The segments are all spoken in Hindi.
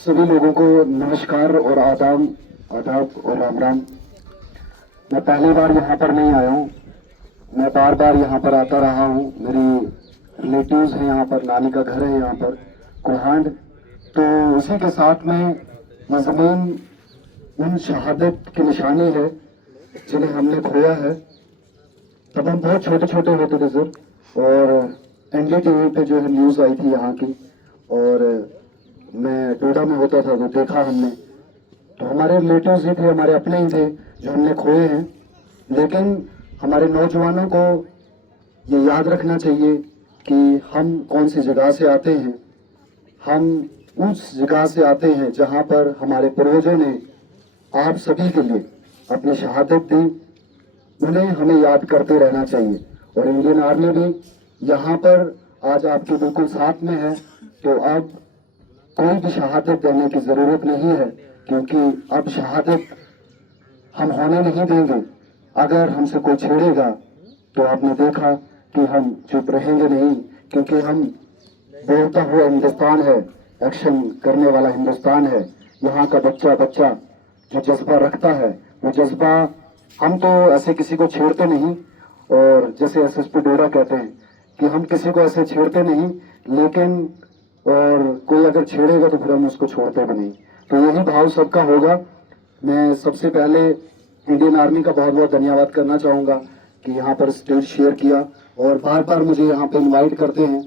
सभी लोगों को नमस्कार और आदाब आदाब और राम राम। मैं पहली बार यहाँ पर नहीं आया हूँ, मैं बार बार यहाँ पर आता रहा हूँ। मेरी रिलेटिव्स हैं यहाँ पर, नानी का घर है यहाँ पर कुल्हांड। तो उसी के साथ में ये ज़मीन उन शहादत की निशानी है जिन्हें हमने खोया है। तब हम बहुत छोटे छोटे होते थे सर, और एनडीटीवी पे जो है न्यूज़ आई थी यहाँ की, और मैं डोडा में होता था तो देखा हमने। तो हमारे रिलेटिव्स ही थे, हमारे अपने ही थे जो हमने खोए हैं। लेकिन हमारे नौजवानों को ये याद रखना चाहिए कि हम कौन सी जगह से आते हैं। हम उस जगह से आते हैं जहाँ पर हमारे पूर्वजों ने आप सभी के लिए अपनी शहादत दी। उन्हें हमें याद करते रहना चाहिए। और इंडियन आर्मी भी यहाँ पर आज आपके बिल्कुल साथ में है। तो अब कोई भी शहादत देने की ज़रूरत नहीं है, क्योंकि अब शहादत हम होने नहीं देंगे। अगर हमसे कोई छेड़ेगा तो आपने देखा कि हम चुप रहेंगे नहीं, क्योंकि हम बोलता हुआ हिंदुस्तान है, एक्शन करने वाला हिंदुस्तान है। यहाँ का बच्चा बच्चा जो जज्बा रखता है, वो जज्बा, हम तो ऐसे किसी को छेड़ते नहीं। और जैसे एसएसपी डोडा कहते हैं कि हम किसी को ऐसे छेड़ते नहीं, लेकिन और कोई अगर छेड़ेगा तो फिर हम उसको छोड़ते भी नहीं। तो यही भाव सबका होगा। मैं सबसे पहले इंडियन आर्मी का बहुत बहुत धन्यवाद करना चाहूँगा कि यहाँ पर स्टेज शेयर किया, और बार बार मुझे यहाँ पे इनवाइट करते हैं।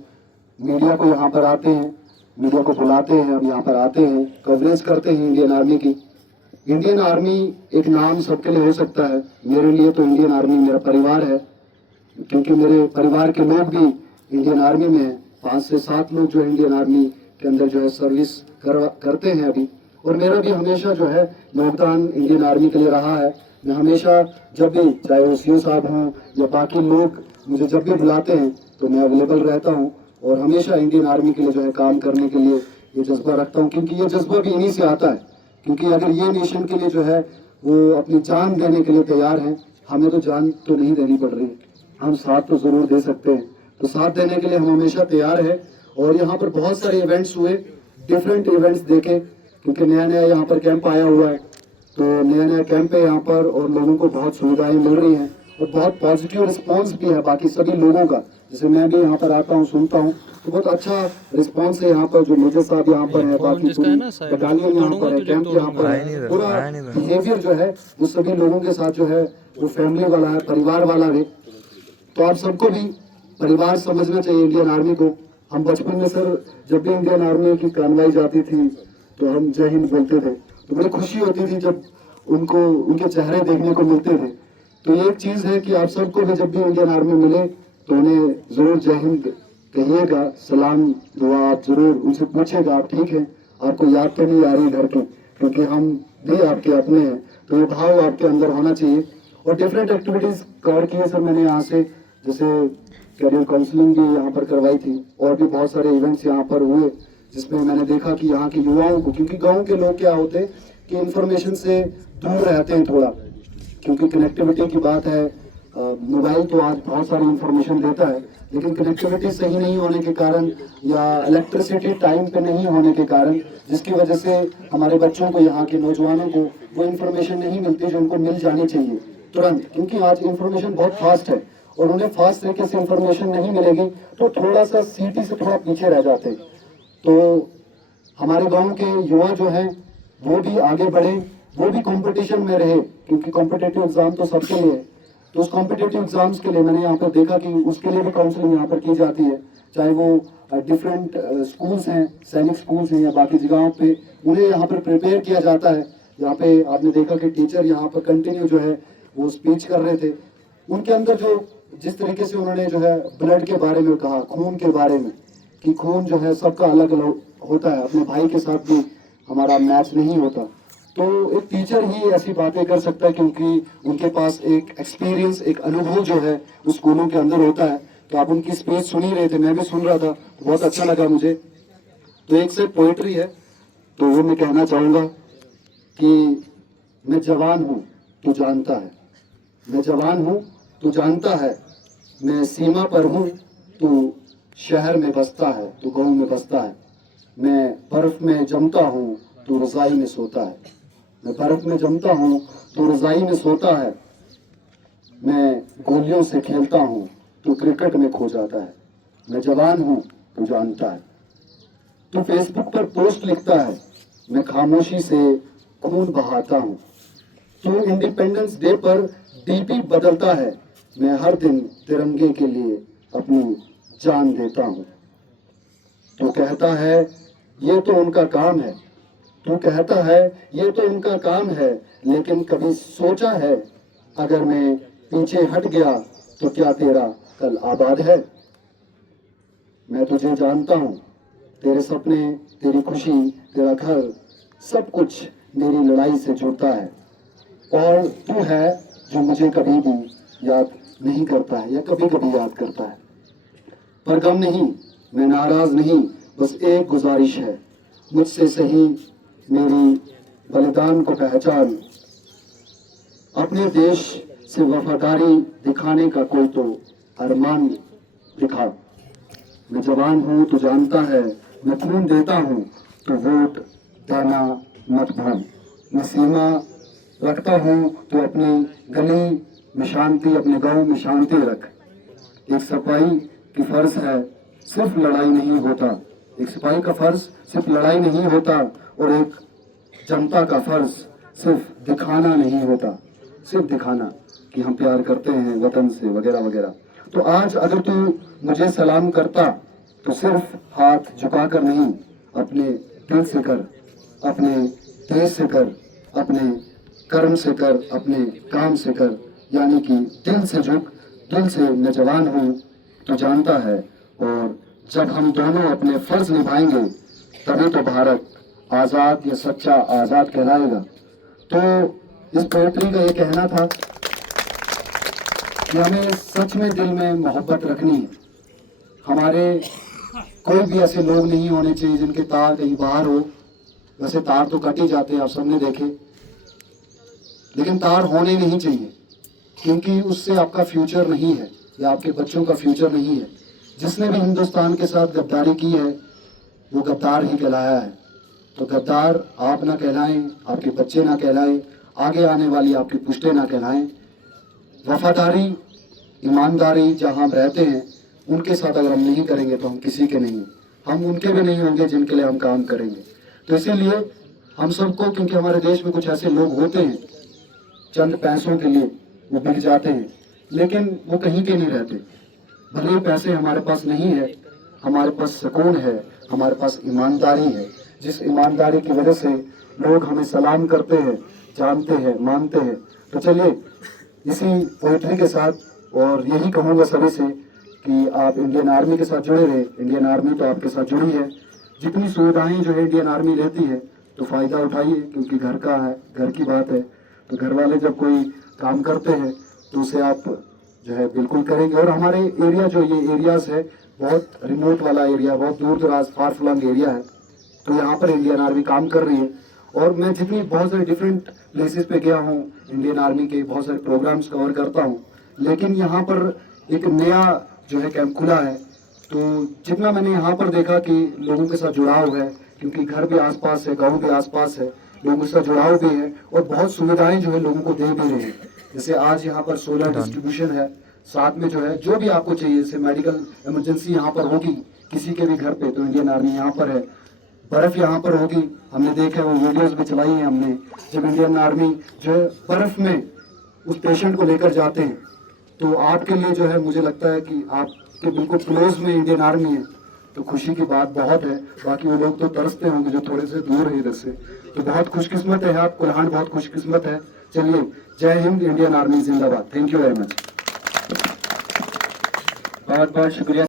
मीडिया को यहाँ पर आते हैं, मीडिया को बुलाते हैं, हम यहाँ पर आते हैं, कवरेज करते हैं इंडियन आर्मी की। इंडियन आर्मी एक नाम सबके लिए हो सकता है, मेरे लिए तो इंडियन आर्मी मेरा परिवार है, क्योंकि मेरे परिवार के लोग भी इंडियन आर्मी में हैं। 5 से 7 लोग जो इंडियन आर्मी के अंदर जो है सर्विस करते हैं अभी। और मेरा भी हमेशा जो है योगदान इंडियन आर्मी के लिए रहा है। मैं हमेशा जब भी, चाहे वो सीओ साहब हों या बाकी लोग मुझे जब भी बुलाते हैं तो मैं अवेलेबल रहता हूँ, और हमेशा इंडियन आर्मी के लिए जो है काम करने के लिए ये जज्बा रखता हूँ। क्योंकि ये जज्बा भी इन्हीं से आता है, क्योंकि अगर ये नेशन के लिए जो है वो अपनी जान देने के लिए तैयार हैं, हमें तो जान तो नहीं देनी पड़ रही, हम साथ तो जरूर दे सकते हैं। तो साथ देने के लिए हम हमेशा तैयार है। और यहाँ पर बहुत सारे इवेंट्स हुए, डिफरेंट इवेंट्स देखे, क्योंकि नया नया यहाँ पर कैंप आया हुआ है। तो नया नया कैंप है यहाँ पर, और लोगों को बहुत सुविधाएं मिल रही हैं, और बहुत पॉजिटिव रिस्पांस भी है बाकी सभी लोगों का। जैसे मैं भी यहाँ पर आता हूँ, सुनता हूँ, तो बहुत अच्छा रिस्पांस है यहाँ पर। जो मेजर साहब यहाँ पर है, बाकी पूरी बटालियन यहाँ पर है, कैंप यहाँ पर है, पूरा बिहेवियर जो है वो सभी लोगों के साथ जो है वो फैमिली वाला है, परिवार वाला है। तो आप सबको भी परिवार समझना चाहिए इंडियन आर्मी को। हम बचपन में सर जब भी इंडियन आर्मी की कानवाई जाती थी तो हम जय हिंद बोलते थे, तो बड़ी खुशी होती थी जब उनको उनके चेहरे देखने को मिलते थे। तो ये एक चीज़ है कि आप सबको भी जब भी इंडियन आर्मी मिले तो उन्हें ज़रूर जय हिंद कहिएगा, सलाम दुआ आप जरूर उनसे पूछेगा, आप ठीक हैं, आपको याद तो नहीं आ रही घर की, क्योंकि हम भी आपके अपने हैं। तो ये भाव आपके अंदर होना चाहिए। और डिफरेंट एक्टिविटीज़ कवर की है सर मैंने यहाँ से, जैसे कैरियर काउंसलिंग भी यहाँ पर करवाई थी, और भी बहुत सारे इवेंट्स यहाँ पर हुए, जिसमें मैंने देखा कि यहाँ के युवाओं को, क्योंकि गांव के लोग क्या होते हैं कि इंफॉर्मेशन से दूर रहते हैं थोड़ा, क्योंकि कनेक्टिविटी की बात है। मोबाइल तो आज बहुत सारी इंफॉर्मेशन देता है, लेकिन कनेक्टिविटी सही नहीं होने के कारण या इलेक्ट्रिसिटी टाइम पे नहीं होने के कारण, जिसकी वजह से हमारे बच्चों को, यहाँ के नौजवानों को वो इंफॉर्मेशन नहीं मिलती जो उनको मिल जानी चाहिए तुरंत। क्योंकि आज इंफॉर्मेशन बहुत फास्ट है, और उन्हें फास्ट तरीके से इंफॉर्मेशन नहीं मिलेगी तो थोड़ा सा सिटी से थोड़ा पीछे रह जाते। तो हमारे गांव के युवा जो हैं वो भी आगे बढ़े, वो भी कंपटीशन में रहे, क्योंकि कॉम्पिटेटिव एग्जाम तो सबके लिए है। तो उस कॉम्पिटेटिव एग्जाम्स के लिए मैंने यहाँ पर देखा कि उसके लिए भी काउंसलिंग यहाँ पर की जाती है, चाहे वो डिफरेंट स्कूल्स हैं, सैनिक स्कूल्स हैं या बाकी जगहों पे, उन्हें यहाँ पर प्रिपेयर किया जाता है। यहाँ पे आपने देखा कि टीचर यहाँ पर कंटिन्यू जो है वो स्पीच कर रहे थे। उनके अंदर जो जिस तरीके से उन्होंने जो है ब्लड के बारे में कहा, खून के बारे में, कि खून जो है सबका अलग अलग होता है, अपने भाई के साथ भी हमारा मैच नहीं होता। तो एक टीचर ही ऐसी बातें कर सकता है, क्योंकि उनके पास एक एक्सपीरियंस, एक अनुभव जो है उस स्कूलों के अंदर होता है। तो आप उनकी स्पीच सुन ही रहे थे, मैं भी सुन रहा था, तो बहुत अच्छा लगा मुझे। तो एक से पोइट्री है, तो वो मैं कहना चाहूँगा कि मैं जवान हूँ तू जानता है, मैं जवान हूँ तू जानता है, मैं सीमा पर हूँ तू शहर में बसता है, तू गाँव में बसता है। मैं बर्फ में जमता हूँ तो रज़ाई में सोता है। मैं बर्फ में जमता हूँ तो रज़ाई में सोता है। मैं गोलियों से खेलता हूँ तो क्रिकेट में खो जाता है। मैं जवान हूँ तो जानता है। तो फेसबुक पर पोस्ट लिखता है, मैं खामोशी से खून बहाता हूँ। तो इंडिपेंडेंस डे पर डीपी बदलता है, मैं हर दिन तिरंगे के लिए अपनी जान देता हूँ। तो कहता है ये तो उनका काम है, तू कहता है ये तो उनका काम है, लेकिन कभी सोचा है अगर मैं पीछे हट गया तो क्या तेरा कल आबाद है। मैं तुझे जानता हूँ, तेरे सपने, तेरी खुशी, तेरा घर, सब कुछ मेरी लड़ाई से जुड़ता है। और तू है जो मुझे कभी भी याद नहीं करता है या कभी कभी याद करता है। पर गम नहीं, मैं नाराज नहीं, बस एक गुजारिश है, मुझसे सही मेरी बलिदान को पहचान। अपने देश से वफादारी दिखाने का कोई तो अरमान दिखा। मैं जवान हूँ तो जानता है, मैं खून देता हूँ तो वोट देना मत भूल। मैं सीमा रखता हूँ तो अपनी गली में शांति, अपने गांव में शांति रख। एक सिपाही की फर्ज है सिर्फ लड़ाई नहीं होता, एक सिपाही का फर्ज सिर्फ लड़ाई नहीं होता, और एक जनता का फर्ज सिर्फ दिखाना नहीं होता, सिर्फ दिखाना कि हम प्यार करते हैं वतन से वगैरह वगैरह। तो आज अगर तू मुझे सलाम करता तो सिर्फ हाथ झुकाकर नहीं, अपने दिल से कर, अपने देश से कर, अपने कर्म से कर, अपने काम से कर, यानी कि दिल से झुक, दिल से मैं जवान हूँ तो जानता है। और जब हम दोनों अपने फर्ज निभाएंगे तभी तो भारत आज़ाद या सच्चा आज़ाद कहलाएगा। तो इस पोएट्री का ये कहना था कि हमें सच में दिल में मोहब्बत रखनी है। हमारे कोई भी ऐसे लोग नहीं होने चाहिए जिनके तार कहीं बाहर हो। वैसे तार तो कट ही जाते हैं, आप सबने देखे, लेकिन तार होने नहीं चाहिए, क्योंकि उससे आपका फ्यूचर नहीं है या आपके बच्चों का फ्यूचर नहीं है। जिसने भी हिंदुस्तान के साथ गद्दारी की है वो गद्दार ही कहलाया है। तो गद्दार आप ना कहलाएं, आपके बच्चे ना कहलाएं, आगे आने वाली आपकी पुश्तें ना कहलाएं। वफादारी, ईमानदारी जहाँ हम रहते हैं उनके साथ अगर हम नहीं करेंगे तो हम किसी के नहीं, हम उनके भी नहीं होंगे जिनके लिए हम काम करेंगे। तो इसीलिए हम सबको, क्योंकि हमारे देश में कुछ ऐसे लोग होते हैं चंद पैसों के लिए वो बिक जाते हैं, लेकिन वो कहीं के नहीं रहते। भले पैसे हमारे पास नहीं है, हमारे पास सुकून है, हमारे पास ईमानदारी है, जिस ईमानदारी की वजह से लोग हमें सलाम करते हैं, जानते हैं, मानते हैं। तो चलिए इसी पोइट्री के साथ और यही कहूँगा सभी से कि आप इंडियन आर्मी के साथ जुड़े रहे। इंडियन आर्मी तो आपके साथ जुड़ी है, जितनी सुविधाएं जो है इंडियन आर्मी लेती है तो फ़ायदा उठाइए, क्योंकि घर का है, घर की बात है। तो घर वाले जब कोई काम करते हैं तो उसे आप जो है बिल्कुल करेंगे। और हमारे एरिया जो ये एरियाज़ है बहुत रिमोट वाला एरिया, बहुत दूर दराज फार फ्लंग एरिया है, तो यहाँ पर इंडियन आर्मी काम कर रही है। और मैं जितनी बहुत सारे डिफरेंट प्लेसेस पे गया हूँ, इंडियन आर्मी के बहुत सारे प्रोग्राम्स कवर करता हूँ, लेकिन यहाँ पर एक नया जो है कैंप खुला है। तो जितना मैंने यहाँ पर देखा कि लोगों के साथ जुड़ाव है, क्योंकि घर भी आसपास है, गाँव भी आसपास है, लोगों के साथ जुड़ाव भी है और बहुत सुविधाएं जो है लोगों को दे भी रहे हैं। जैसे आज यहाँ पर सोलर डिस्ट्रीब्यूशन है, साथ में जो है जो भी आपको चाहिए, जैसे मेडिकल इमरजेंसी यहाँ पर होगी किसी के भी घर पे, तो इंडियन आर्मी यहाँ पर है। बर्फ यहाँ पर होगी, हमने देखा वो वीडियोस भी चलाई हैं हमने, जब इंडियन आर्मी जो है बर्फ में उस पेशेंट को लेकर जाते हैं। तो आपके लिए जो है मुझे लगता है कि आपके बिल्कुल क्लोज में इंडियन आर्मी है, तो खुशी की बात बहुत है। बाकी वो लोग तो तरसते होंगे जो थोड़े से दूर है इधर से। तो बहुत खुशकिस्मत है आप, कुल्हाड़ बहुत खुशकिस्मत है। चलिए, जय हिंद, इंडियन आर्मी जिंदाबाद। Thank you very much. बहुत बहुत शुक्रिया।